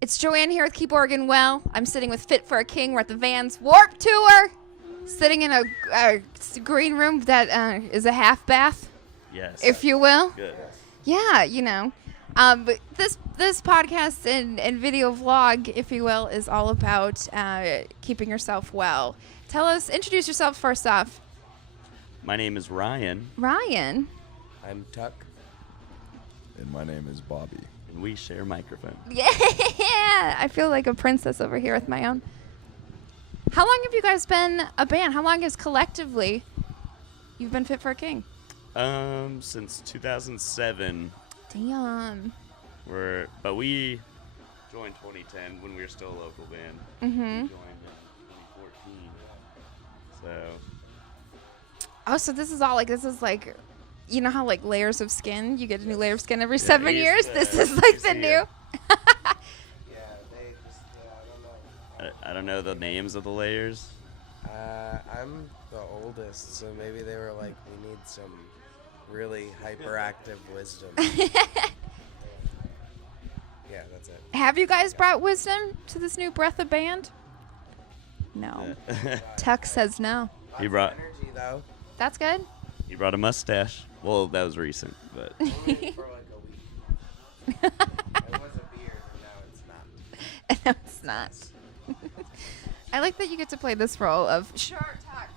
It's Joanne here with Keep Oregon Well. I'm sitting with Fit for a King. We're at the Vans Warp Tour. Sitting in a green room that is a half bath, Yes. if you will. Good. Yeah, you know. But this podcast and video vlog, if you will, is all about keeping yourself well. Introduce yourself first off. My name is Ryan, Ryan. I'm Tuck. And my name is Bobby. and we share microphone. Yeah, I feel like a princess over here with my own. How long have you guys been a band? How long has collectively you've been Fit for a King? Since 2007, Damn. but we joined 2010 when we were still a local band. Mm-hmm. We joined in 2014. So Oh, so this is like, you know how like layers of skin, you get a new layer of skin every 7 years? This is like the new. Yeah, they just, I don't know. I don't know the names of the layers. I'm the oldest, so maybe they were like, we need some really hyperactive wisdom. Yeah, that's it. Have you guys brought wisdom to this new breath of band? No. Tuck says no. Lots He of brought- energy, though. That's good. He brought a mustache. Well, that was recent, but Only for like a week. It was a beard, and now it's not. No, it's not. I like that you get to play this role of sure, Tuck.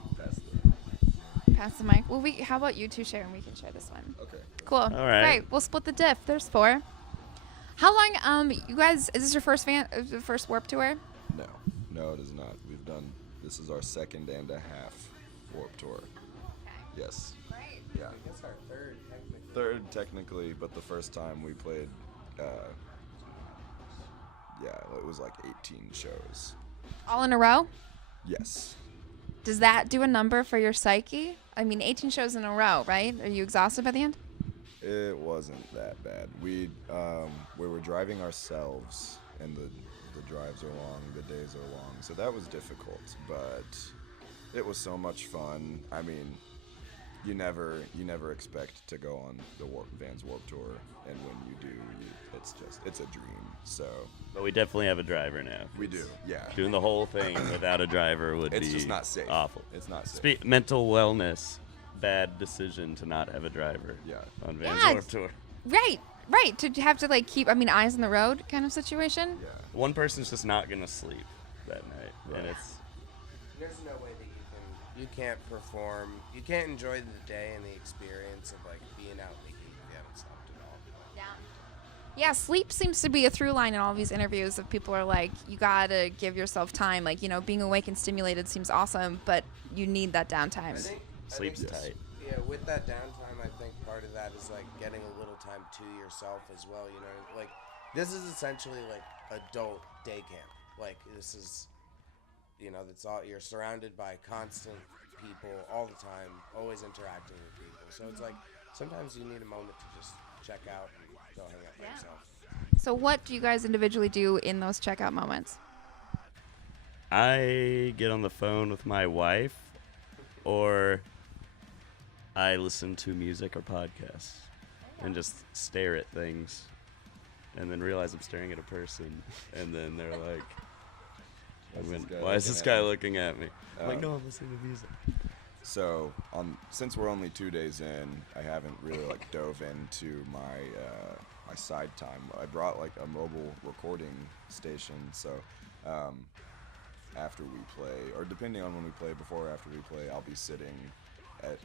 Pass the mic. Well, how about you two share and we can share this one. Okay. Cool. All right. Great. We'll split the diff. There's 4. How long, you guys, is this your first Warp Tour? No, it is not. This is our second and a half Warp Tour. Yes. Great. Yeah. I guess our third, technically. Third, technically, but the first time we played, it was like 18 shows. All in a row? Yes. Does that do a number for your psyche? I mean, 18 shows in a row, right? Are you exhausted by the end? It wasn't that bad. We were driving ourselves, and the drives are long, the days are long, so that was difficult, but it was so much fun. I mean, you never expect to go on the Vans Warp Tour, and when you do, it's a dream. So but we definitely have a driver now. we do, yeah. Doing the whole thing without a driver would It's be just not safe. awful. It's not safe. Mental wellness, bad decision to not have a driver. Yeah. On Vans Yeah. Warp Tour. Right. To have to like keep, eyes on the road kind of situation. Yeah. One person's just not gonna sleep that night, and Right. it's There's no way that you can't perform, you can't enjoy the day and the experience of like being out in the heat if you haven't slept at all. Yeah, sleep seems to be a through line in all these interviews of people are like, you gotta give yourself time. Like, being awake and stimulated seems awesome, but you need that downtime. sleep's Yes. tight. Yeah, with that downtime, I think part of that is like getting a little time to yourself as well. Like this is essentially like adult day camp. Like this is, that's all. You're surrounded by constant people all the time, always interacting with people. So it's like sometimes you need a moment to just check out and go hang out by yourself. So what do you guys individually do in those checkout moments? I get on the phone with my wife, or I listen to music or podcasts and just stare at things and then realize I'm staring at a person, and then they're like, why is this guy looking at me? I'm like, no, I'm listening to music. So, since we're only 2 days in, I haven't really dove into my side time. I brought a mobile recording station, so after we play, or depending on when we play, before or after we play, I'll be sitting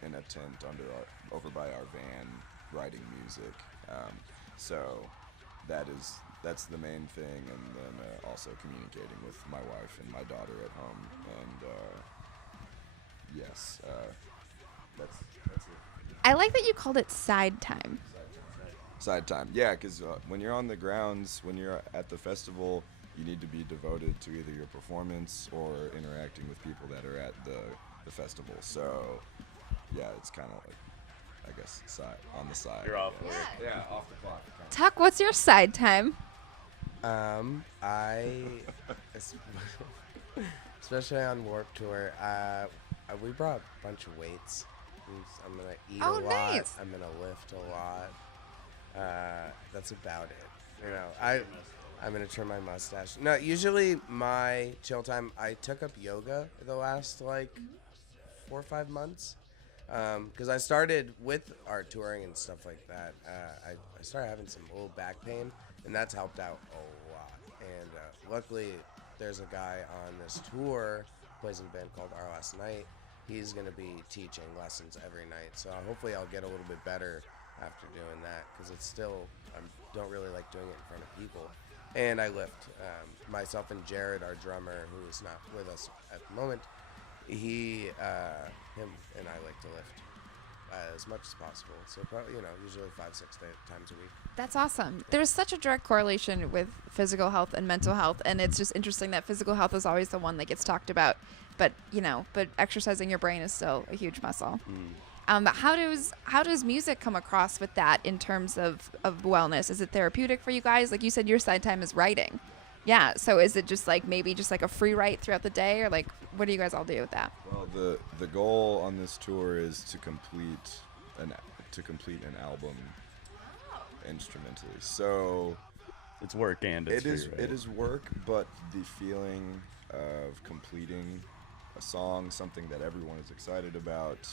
in a tent over by our van writing music. So that's the main thing, and then also communicating with my wife and my daughter at home, and yes, that's it. I like that you called it side time. Side time, yeah, because when you're on the grounds, when you're at the festival, you need to be devoted to either your performance or interacting with people that are at the festival. So, yeah, it's kind of I guess, on the side. You're off. Yeah, off the clock. Tuck, what's your side time? Especially on Warp Tour, we brought a bunch of weights. I'm gonna eat Oh, a lot. nice. I'm gonna lift a lot. That's about it. I'm gonna trim my mustache. No, usually my chill time. I took up yoga the last like 4 or 5 months, because I started with art touring and stuff like that. I started having some old back pain, and that's helped out a lot. And luckily, there's a guy on this tour who plays in a band called Our Last Night. He's gonna be teaching lessons every night, so hopefully I'll get a little bit better after doing that, because it's still I don't really like doing it in front of people. And I lift. Myself and Jared, our drummer, who is not with us at the moment, him and I like to lift as much as possible. So probably, usually 5-6 times a week. That's awesome. There's such a direct correlation with physical health and mental health, and it's just interesting that physical health is always the one that gets talked about. But but exercising your brain is still a huge muscle. How does music come across with that in terms of wellness? Is it therapeutic for you guys? Like you said, your side time is writing. Yeah. So is it just like maybe just like a free write throughout the day, or like what do you guys all do with that? Well, the goal on this tour is to complete an album instrumentally. So It's work and it's free, right? it is work, but the feeling of completing a song, something that everyone is excited about,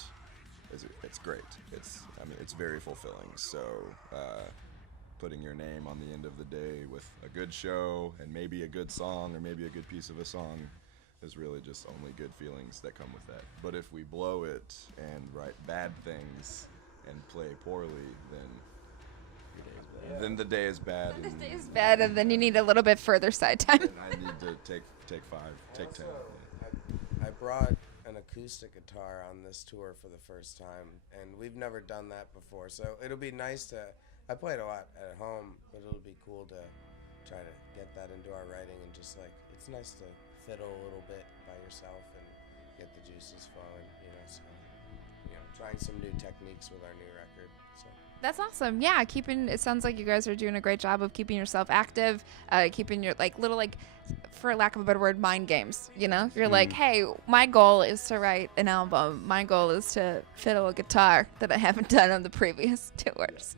it's great. It's very fulfilling. So putting your name on the end of the day with a good show and maybe a good song or maybe a good piece of a song is really just only good feelings that come with that. But if we blow it and write bad things and play poorly, then the day is bad. The day is bad, and then you need a little bit further side time. And I need to take 5, take 10. I brought an acoustic guitar on this tour for the first time, and we've never done that before. So it'll be nice to. I play it a lot at home, but it'll be cool to try to get that into our writing, and just like it's nice to fiddle a little bit by yourself and get the juices flowing. So trying some new techniques with our new record. So. That's awesome. Yeah, it sounds like you guys are doing a great job of keeping yourself active, keeping your little for lack of a better word, mind games. You're like, hey, my goal is to write an album. My goal is to fiddle a guitar that I haven't done on the previous tours.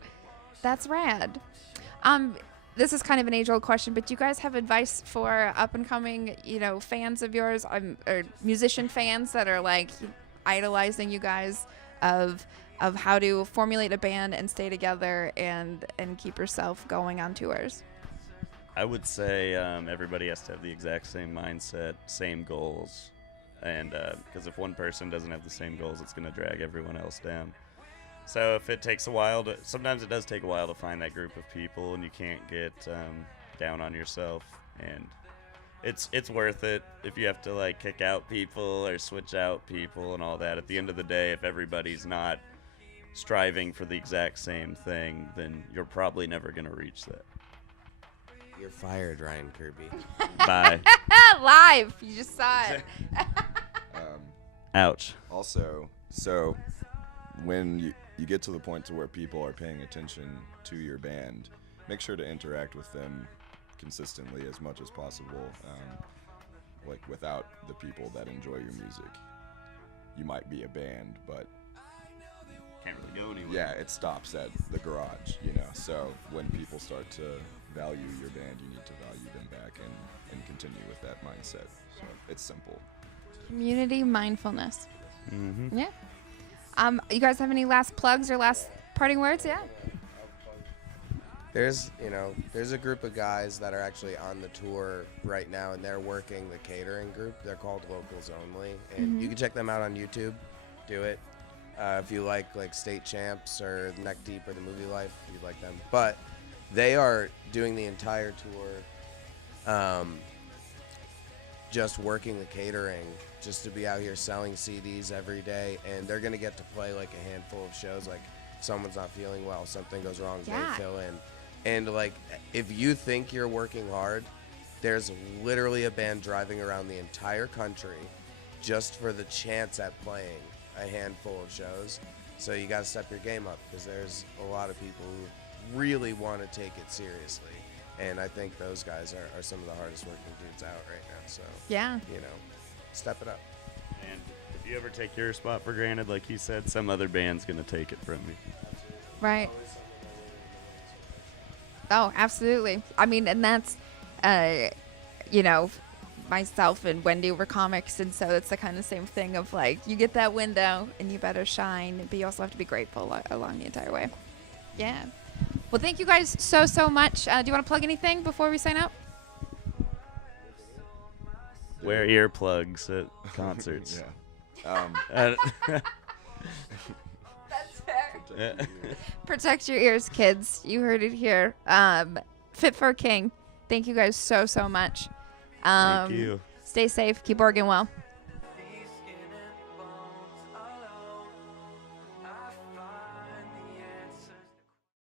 That's rad. This is kind of an age-old question, but do you guys have advice for up-and-coming, fans of yours, or musician fans that are idolizing you guys of how to formulate a band and stay together and keep yourself going on tours? I would say everybody has to have the exact same mindset, same goals, and because if one person doesn't have the same goals, it's going to drag everyone else down. So if it takes a while sometimes it does take a while to find that group of people, and you can't get down on yourself, and it's worth it if you have to kick out people or switch out people and all that. At the end of the day, if everybody's not striving for the exact same thing, then you're probably never going to reach that. You're fired, Ryan Kirby. Bye. Live. You just saw it. Ouch. Also, so when you get to the point to where people are paying attention to your band, make sure to interact with them consistently as much as possible, without the people that enjoy your music. You might be a band, but Can't really go anywhere. yeah, it stops at the garage, So when people start to value your band, you need to value them back and continue with that mindset. So it's simple. Community mindfulness. Mm-hmm. Yeah. You guys have any last plugs or last parting words? Yeah. There's a group of guys that are actually on the tour right now, and they're working the catering group. They're called Locals Only, and you can check them out on YouTube. Do it. If you like State Champs or Neck Deep or The Movie Life, if you like them. But they are doing the entire tour, just working the catering, just to be out here selling CDs every day, and they're gonna get to play a handful of shows. If someone's not feeling well, something goes wrong, they fill in. And if you think you're working hard, there's literally a band driving around the entire country just for the chance at playing a handful of shows. So you got to step your game up, because there's a lot of people who really want to take it seriously. And I think those guys are some of the hardest working dudes out right now. So, Yeah. Step it up. And if you ever take your spot for granted, like he said, some other band's going to take it from you. Right. Oh, absolutely. I mean, and you know, myself and Wendy were comics, and so it's the kind of same thing of like you get that window and you better shine, but you also have to be grateful along the entire way. Yeah. Well, thank you guys so much. Do you want to plug anything before we sign out? Wear earplugs at concerts. Yeah. That's fair. Protect your ears, kids. You heard it here. Fit for a King. Thank you guys so much. Thank you. Stay safe. Keep organ well.